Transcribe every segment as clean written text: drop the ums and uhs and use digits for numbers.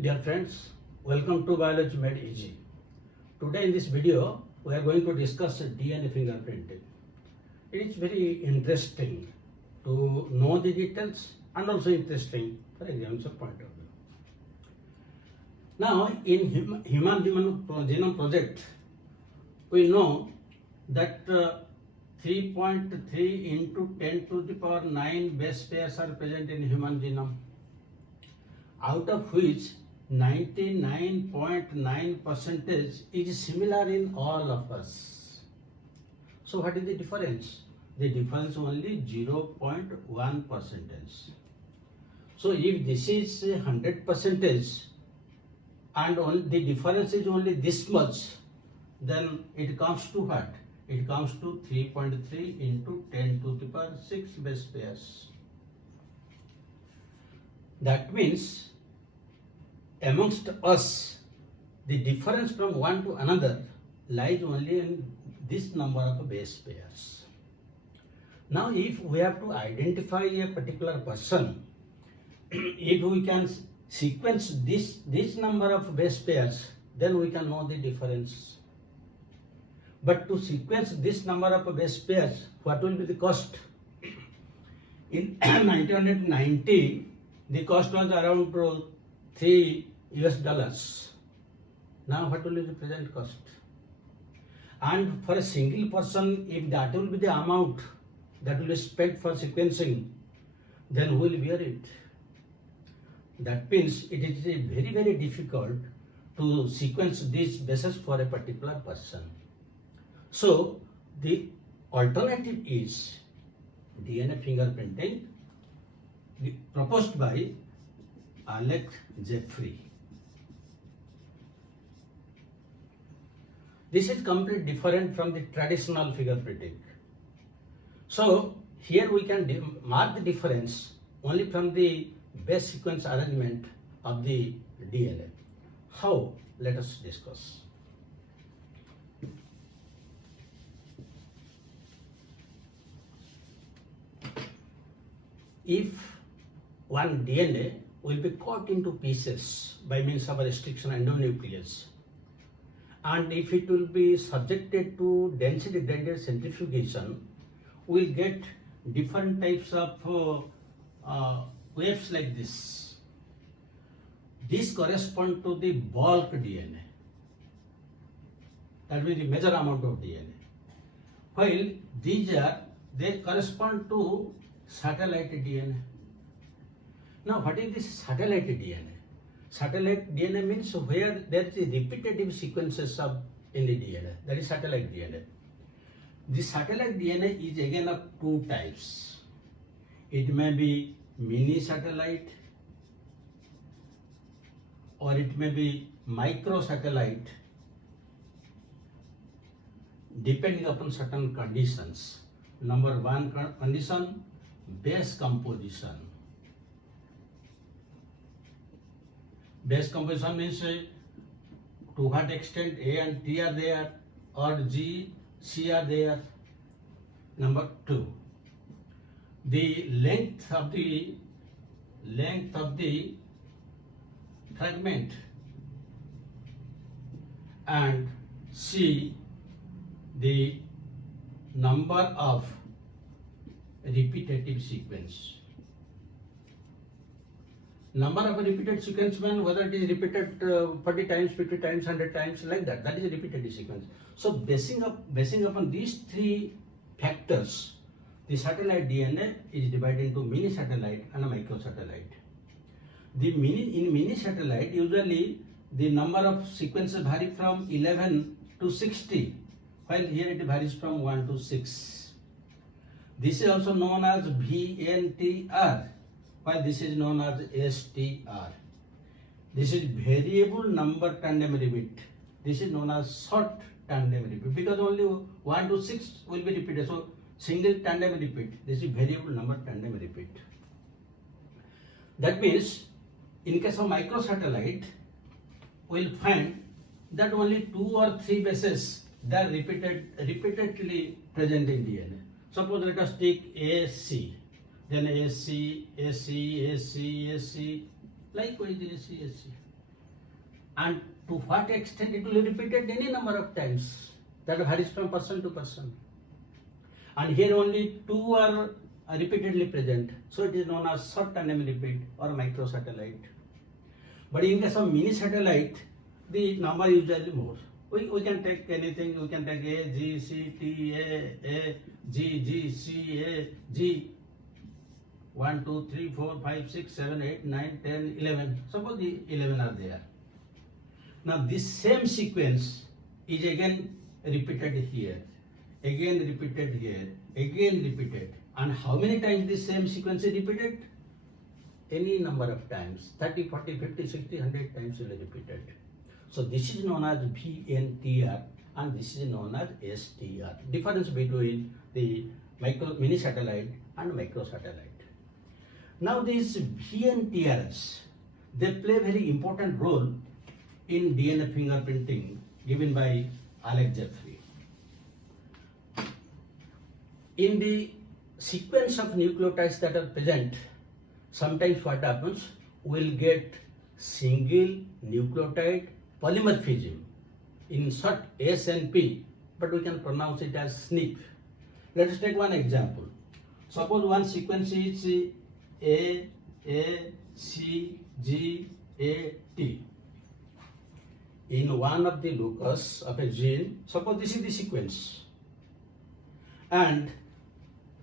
Dear friends, welcome to Biology Made Easy. Today in this video, we are going to discuss DNA fingerprinting. It is very interesting to know the details and also interesting for examiner point of view. Now, in Human Genome Project, we know that 3.3 into 10 to the power 9 base pairs are present in human genome, out of which 99.9% is similar in all of us. So what is the difference? The difference only 0.1%. So if this is 100% and the difference is only this much, then it comes to what? It comes to 3.3 into 10 to the power 6 base pairs. That means amongst us, the difference from one to another lies only in this number of base pairs. Now, if we have to identify a particular person, if we can sequence this number of base pairs, then we can know the difference. But to sequence this number of base pairs, what will be the cost? In 1990, the cost was around $3 US. Now what will be the present cost? And for a single person, if that will be the amount that will be spent for sequencing, then who will bear it? That means it is very, very difficult to sequence these bases for a particular person. So the alternative is DNA fingerprinting proposed by Alex Jeffrey. This is completely different from the traditional fingerprinting. So here we can mark the difference only from the base sequence arrangement of the DNA. How? Let us discuss. If one DNA will be cut into pieces by means of a restriction endonuclease, and if it will be subjected to density gradient centrifugation, we will get different types of waves like this. This corresponds to the bulk DNA, that means the major amount of DNA, while they correspond to satellite DNA. Now what is this satellite DNA? Satellite DNA means where there is repetitive sequences in the DNA, that is satellite DNA. The satellite DNA is again of two types. It may be mini satellite or it may be microsatellite, depending upon certain conditions. Number one condition, base composition. Base composition means to what extent A and T are there or G, C are there. Number two, the length of the fragment, and C, the number of repetitive sequence. Number of repeated sequence means whether it is repeated 40 times, 50 times, 100 times, like that. That is a repetitive sequence. So basing upon these three factors, the satellite DNA is divided into mini satellite and a microsatellite. In mini satellite, usually the number of sequences vary from 11 to 60, while here it varies from 1 to 6. This is also known as VNTR, while this is known as STR. This is variable number tandem repeat. This is known as short tandem repeat because only 1 to 6 will be repeated. So single tandem repeat. This is variable number tandem repeat. That means in case of microsatellite, we will find that only 2 or 3 bases they are repeatedly present in DNA. Suppose let us take AC. then AC, likewise AC. and to what extent it will be repeated any number of times. That varies from person to person. And here only two are repeatedly present, so it is known as short tandem repeat or microsatellite. But in case of mini satellite, the number is usually more. We can take anything, we can take A, G, C, T, A, G, G, C, A, G. 1, 2, 3, 4, 5, 6, 7, 8, 9, 10, 11. Suppose the 11 are there. Now this same sequence is again repeated here, again repeated here, again repeated. And how many times this same sequence is repeated? Any number of times, 30, 40, 50, 60, 100 times will be repeated. So this is known as VNTR and this is known as STR. Difference between the mini satellite and microsatellite. Now these VNTRs, they play a very important role in DNA fingerprinting given by Alex Jeffrey. In the sequence of nucleotides that are present, sometimes what happens, we'll get single nucleotide polymorphism, in short SNP, but we can pronounce it as SNP. Let us take one example. Suppose one sequence is A, C, G, A, T. In one of the locus of a gene, suppose this is the sequence. And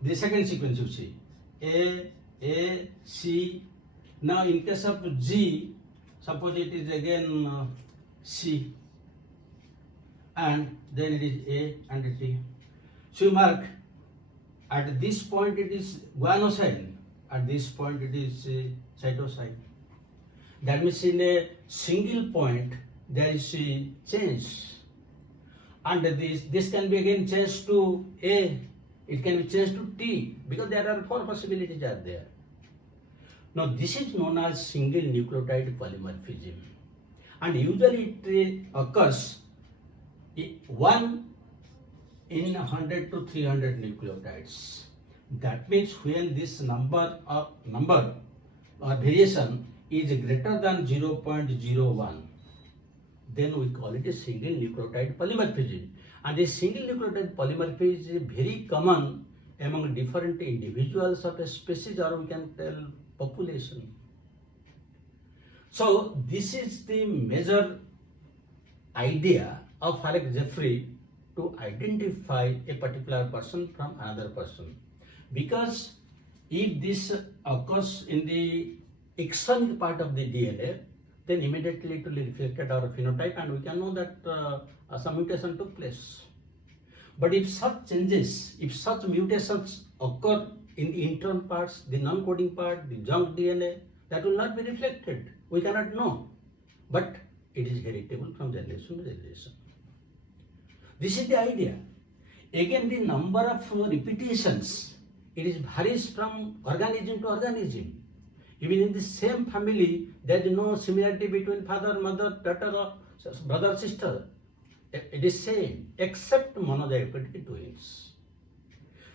the second sequence you see, A, C. Now in case of G, suppose it is again C. And then it is A and T. So you mark, at this point it is guanosine, at this point it is cytosine. That means in a single point there is a change. And this can be again changed to A, it can be changed to T, because there are 4 possibilities are there. Now this is known as single nucleotide polymorphism. And usually it occurs 1 in 100 to 300 nucleotides. That means when this number or variation is greater than 0.01, then we call it a single nucleotide polymorphism. And this single nucleotide polymorphism is very common among different individuals of a species, or we can tell population. So this is the major idea of Alex Jeffrey to identify a particular person from another person. Because if this occurs in the exonic part of the DNA, then immediately it will be reflected our phenotype and we can know that some mutation took place. But if such changes, if such mutations occur in the internal parts, the non-coding part, the junk DNA, that will not be reflected. We cannot know. But it is heritable from generation to generation. This is the idea. Again, the number of repetitions, it is varies from organism to organism. Even in the same family, there is no similarity between father, mother, daughter, or brother, sister. It is same, except monozygotic twins.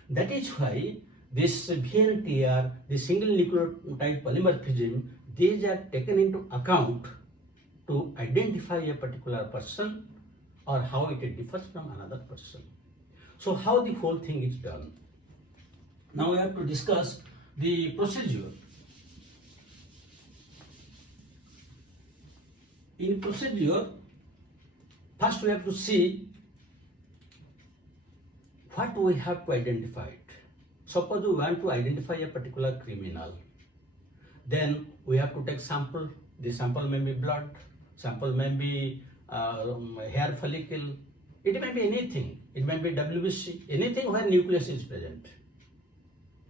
That is why this VNTR, the single nucleotide polymorphism, these are taken into account to identify a particular person or how it differs from another person. So how the whole thing is done. Now we have to discuss the procedure. In procedure, first we have to see what we have to identify. Suppose we want to identify a particular criminal. Then we have to take sample. The sample may be blood, sample may be hair follicle. It may be anything. It may be WBC, anything where nucleus is present.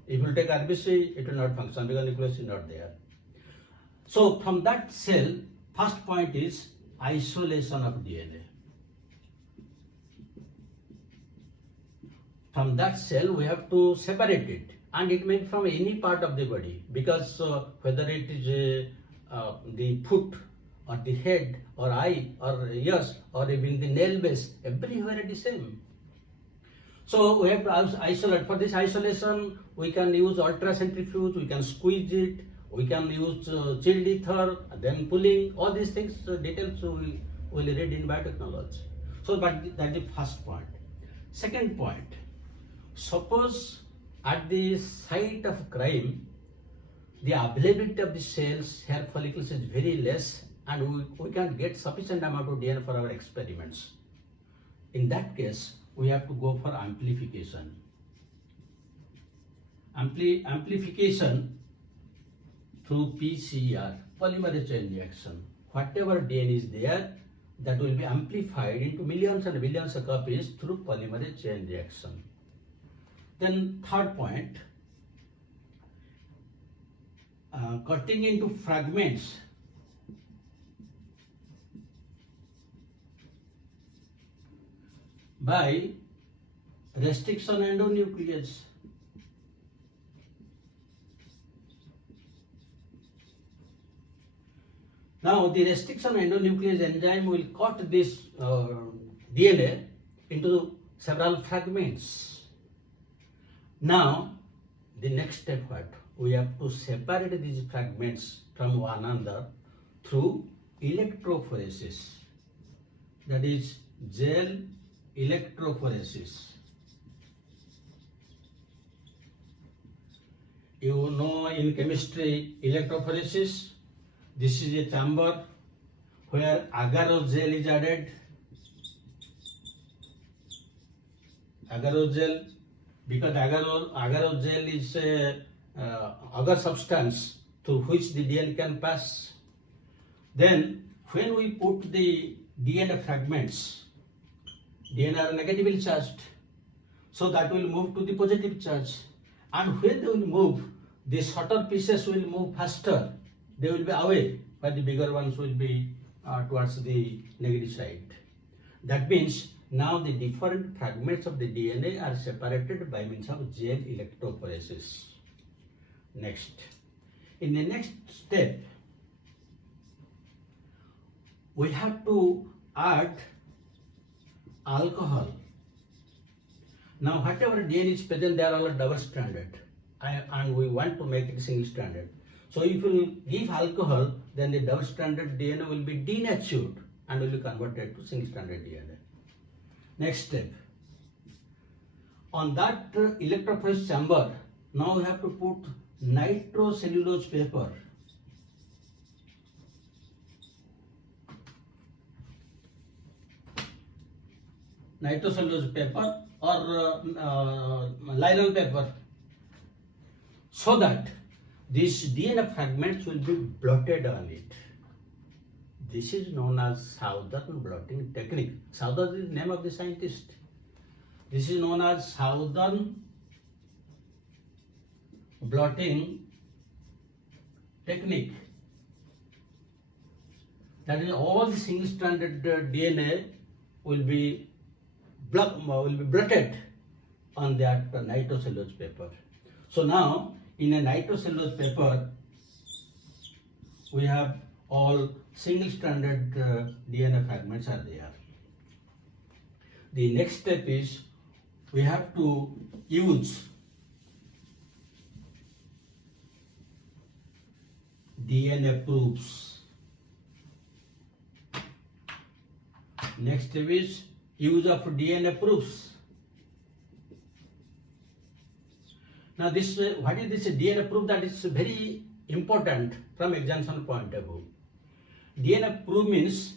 If you take RBC, it will not function because nucleus is not there. So from that cell, first point is isolation of DNA. From that cell, we have to separate it, and it may be from any part of the body, because whether it is the foot or the head or eye or ears or even the nail base, everywhere it is same. So we have to isolate. For this isolation, we can use ultracentrifuge, we can squeeze it, We can use chilled ether, then pulling, all these things, details we will read in biotechnology. So, but that is the first point. Second point, suppose at the site of crime, the availability of the cells, hair follicles is very less, and we can't get sufficient amount of DNA for our experiments. In that case, we have to go for amplification. Amplification through PCR, polymerase chain reaction. Whatever DNA is there, that will be amplified into millions and billions of copies through polymerase chain reaction. Then third point, cutting into fragments by restriction endonuclease. Now the restriction endonuclease enzyme will cut this DNA into several fragments. Now the next step, what? We have to separate these fragments from one another through electrophoresis. That is gel electrophoresis. You know in chemistry electrophoresis, this is a chamber where agar gel is added. Agar gel, because agar gel is a agar substance through which the DNA can pass. Then when we put the DNA fragments, DNA are negatively charged, so that will move to the positive charge. And when they will move, the shorter pieces will move faster. They will be away, but the bigger ones will be towards the negative side. That means now the different fragments of the DNA are separated by means of gel electrophoresis. Next, in the next step, we have to add alcohol. Now whatever DNA is present, they are all double stranded, and we want to make it single stranded. So if you give alcohol, then the double stranded DNA will be denatured and will be converted to single stranded DNA. Next step, on that electrophoresis chamber, now we have to put nitrocellulose paper. Nitrocellulose paper or nylon paper, so that these DNA fragments will be blotted on it. This is known as Southern blotting technique. Southern is the name of the scientist. This is known as Southern blotting technique. That is, all the single-stranded DNA will be blotted on that nitrocellulose paper. So now, in a nitrocellulose paper, we have all single-stranded DNA fragments are there. The next step is we have to use DNA proofs. Next step is use of DNA proofs. Now this, what is this DNA proof? That is very important from examination point of view. DNA proof means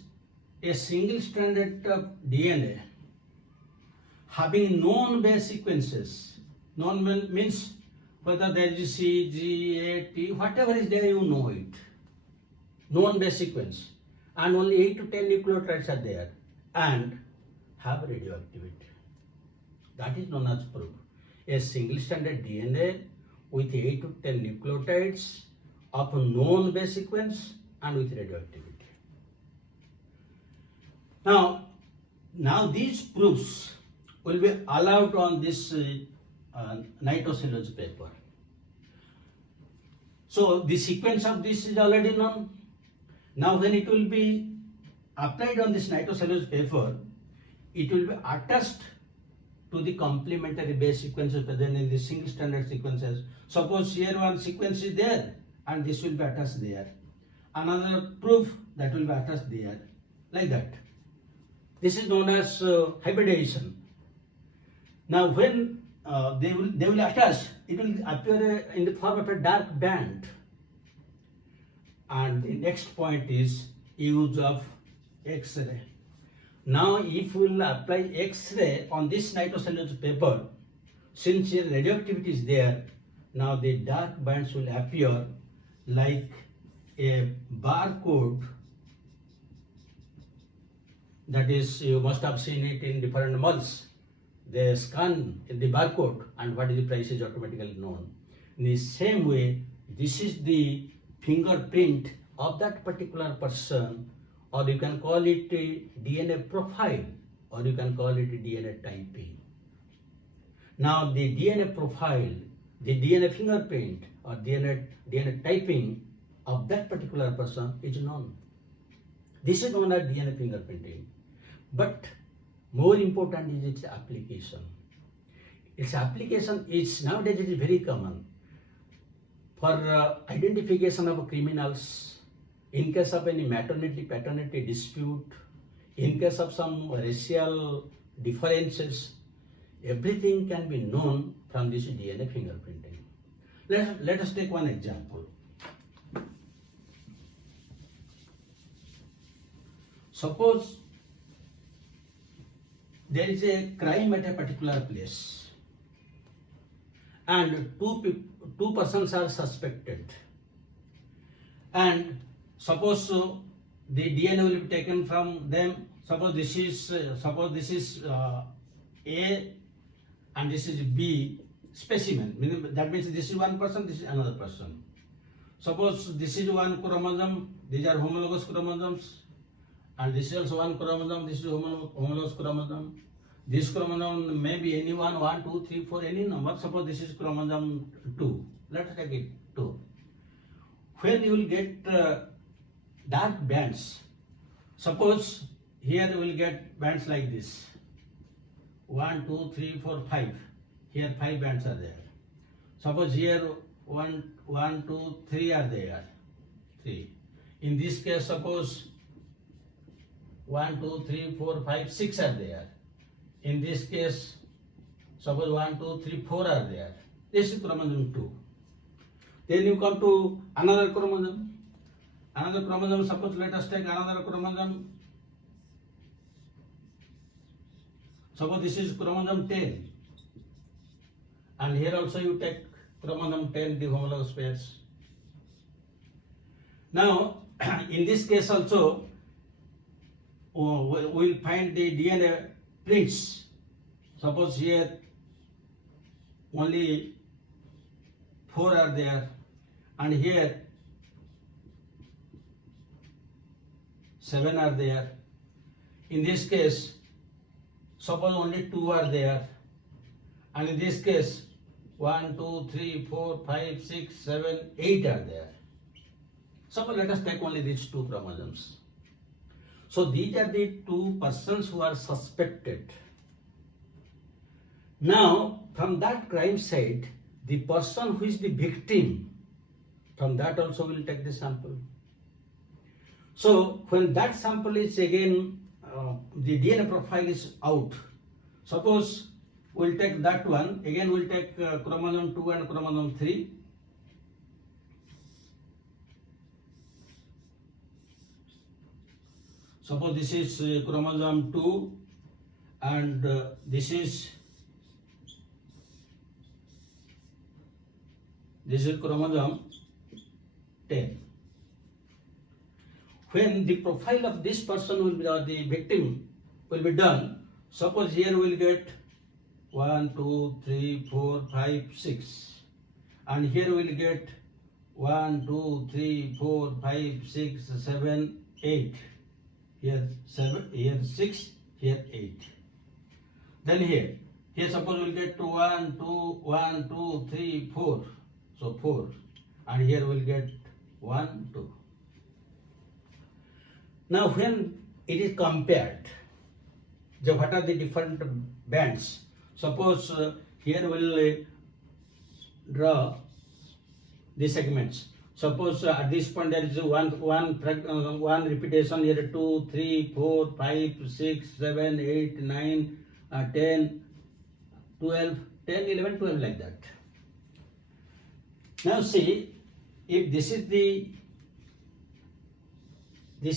a single-stranded DNA having known base sequences. Known means whether there is C, G, A, T, whatever is there, you know it. Known base sequence. And only 8 to 10 nucleotides are there and have radioactivity. That is known as proof. A single-stranded DNA with 8 to 10 nucleotides of a known base sequence and with radioactivity. Now these proofs will be allowed on this nitrocellulose paper. So the sequence of this is already known. Now when it will be applied on this nitrocellulose paper, it will be attached to the complementary base sequences present in the single stranded sequences. Suppose here one sequence is there and this will be attached there. Another proof that will be attached there, like that. This is known as hybridization. Now when they will attach, it will appear in the form of a dark band. And the next point is use of X-ray. Now if we will apply X-ray on this nitrocellulose paper, since here radioactivity is there, now the dark bands will appear like a barcode. That is, you must have seen it in different malls. They scan the barcode and what is the price is automatically known. In the same way, this is the fingerprint of that particular person, or you can call it a DNA profile, or you can call it a DNA typing. Now the DNA profile, the DNA fingerprint or DNA typing of that particular person is known. This is known as DNA fingerprinting. But more important is its application. Its application is nowadays it is very common for identification of criminals, in case of any maternity paternity dispute, in case of some racial differences. Everything can be known from this DNA fingerprinting. Let us take one example. Suppose there is a crime at a particular place and two persons are suspected, and suppose the DNA will be taken from them. Suppose this is A and this is B specimen. That means this is one person, this is another person. Suppose this is one chromosome, these are homologous chromosomes, and this is also one chromosome, this is homologous chromosome. This chromosome may be any one, 1, 2, 3, 4, any number. Suppose this is chromosome 2. Let us take it 2. When you will get dark bands, suppose here you will get bands like this. 1, 2, 3, 4, 5. Here 5 bands are there. Suppose here 1, 2, 3 are there. 3. In this case, suppose 1, 2, 3, 4, 5, 6 are there. In this case, suppose 1, 2, 3, 4 are there. This is chromosome 2. Then you come to another chromosome. Another chromosome, suppose let us take another chromosome. Suppose this is chromosome 10. And here also you take chromosome 10, the homologous pairs. Now, in this case also, we will find the DNA prints. Suppose here only 4 are there, and here 7 are there. In this case, suppose only 2 are there, and in this case 1, 2, 3, 4, 5, 6, 7, 8 are there. Suppose let us take only these 2 chromosomes. So these are the 2 persons who are suspected. Now from that crime site, the person who is the victim, from that also we will take the sample. So when that sample is again, the DNA profile is out. Suppose we will take that one, again we will take chromosome 2 and chromosome 3. Suppose this is chromosome 2 and this is chromosome 10. When the profile of this person will be, or the victim will be done, suppose here we will get 1, 2, 3, 4, 5, 6, and here we will get 1, 2, 3, 4, 5, 6, 7, 8. Here 7, here 6, here 8. Then here suppose we will get 1, 2, 3, 4. So 4, and here we will get 1, 2. Now when it is compared, what are the different bands? Suppose here we will draw the segments. Suppose at this point there is one repetition here, 2, 3, 4, 5, 6, 7, 8, 9, 10, 12, 10, 11, 12 like that. Now see, if this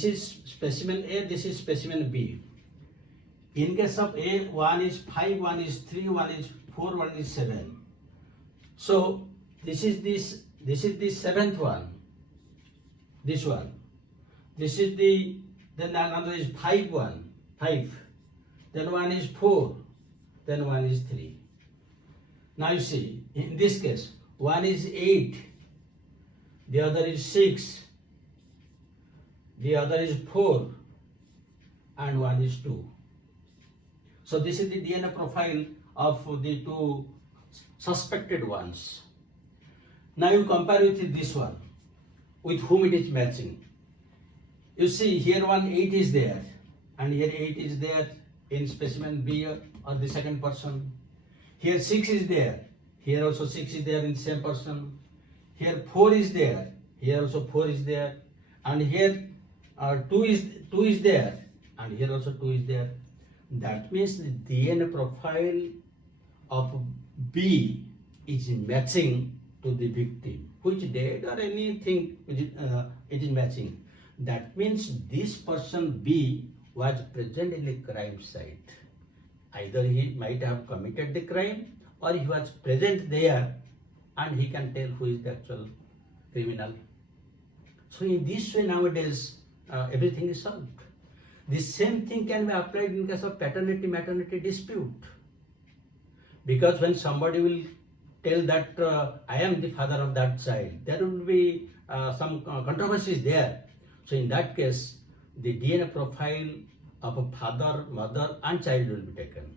is specimen A, this is specimen B. In case of A, 1 is 5, 1 is 3, 1 is 4, 1 is 7. So this is the seventh one. This one. This is then another is 5. Then one is 4. Then one is 3. Now you see, in this case, one is 8. The other is 6. The other is 4. And one is 2. So this is the DNA profile of the two suspected ones. Now you compare with this one, with whom it is matching. You see here 8 is there, and here 8 is there in specimen B or the second person. Here 6 is there, here also 6 is there in same person. Here 4 is there, here also 4 is there, and here 2 is there, and here also 2 is there. That means the DNA profile of B is matching to the victim, which date or anything it is matching. That means this person B was present in the crime site. Either he might have committed the crime or he was present there and he can tell who is the actual criminal. So in this way nowadays everything is solved. The same thing can be applied in case of paternity-maternity dispute. Because when somebody will tell that I am the father of that child, there will be some controversies there. So in that case, the DNA profile of a father, mother and child will be taken.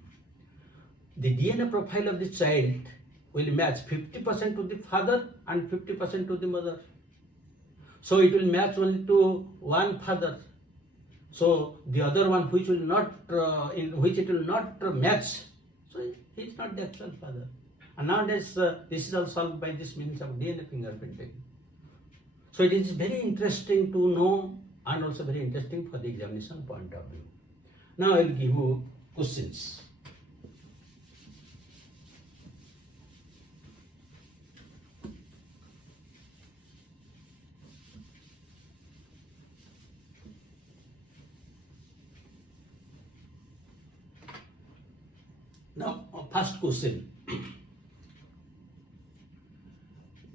The DNA profile of the child will match 50% to the father and 50% to the mother. So it will match only to one father. So the other one which will not, in which it will not match, so he is not the actual father. And nowadays this is all solved by this means of DNA fingerprinting. So it is very interesting to know and also very interesting for the examination point of view. Now I will give you questions. Now, first question.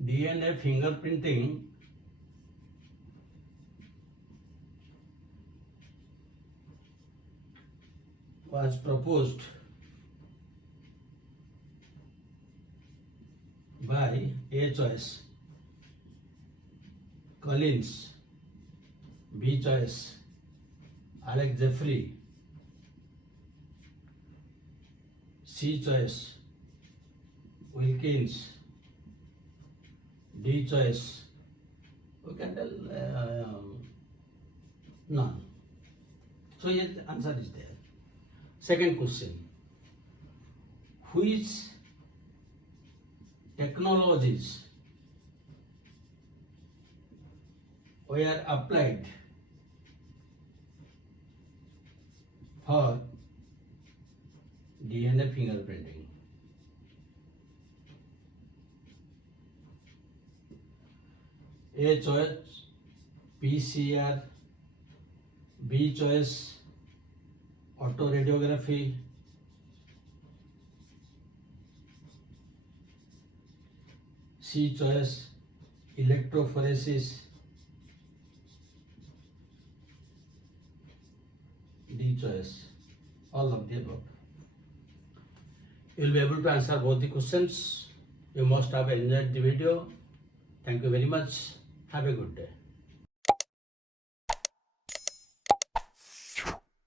DNA fingerprinting was proposed by A choice, Collins, B choice, Alex Jeffrey, C choice, Wilkins, D choice, we can tell none. So yes, the answer is there. Second question, which technologies were applied for DNA fingerprinting? A choice PCR, B choice autoradiography, C choice electrophoresis, D choice all of the above. You will be able to answer both the questions. You must have enjoyed the video. Thank you very much. Have a good day.